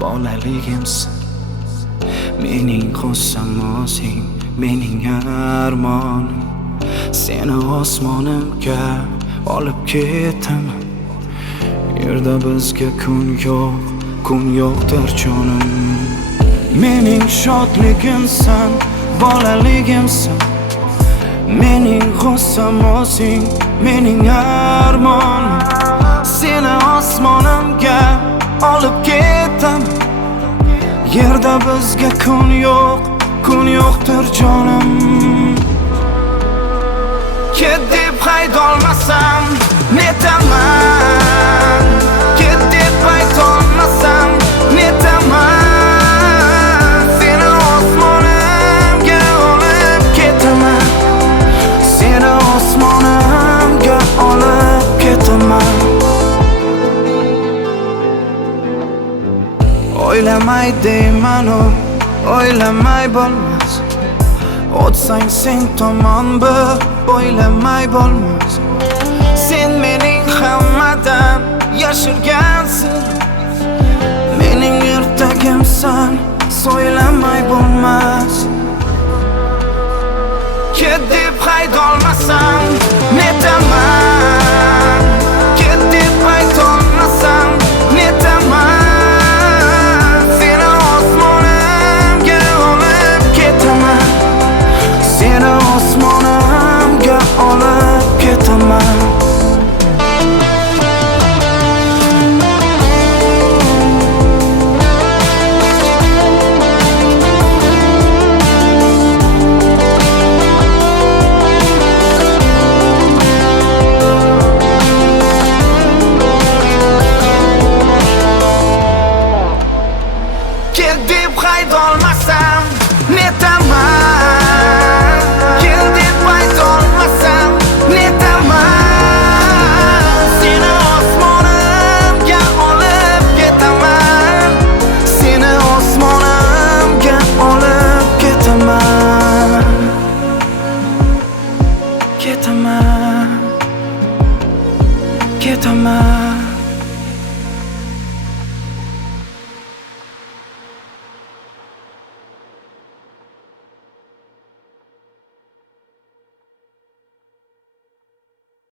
bolaligimsan. Mening qo'ssamosing, mening armonim. Seni osmonimga olib ketaman. Yerda bizga kun yo'qdir jonim. Mening shodligimsan, bolaligimsan. Mening qo'ssamosing, mening armonim. Seni osmonimga olib ketaman. Yerda bizga kun yo'qdir jonim. Ket deb haydolmasam netaman. Ket deb aytolmasam netaman. Seni osmonimga olib ketaman. Seni osmonimga olib ketaman. O'ylamay deyman o'ylamay bo'lmas. O'tsang sen tomon bir o'ylamay bo'lmas. Sen mening hammadan yashirgansan. Mening yurtagimsan, so'ylamay bo'lmas. Ket deb haydolmasam netaman. Ket deb aytolmasam netaman. Seni osmonimga olib ketaman. Ket deb haydolmasam netaman. Ket deb aytolmasam netaman. Seni osmonimga olib ketaman. Seni osmonimga olib ketaman. Ketaman.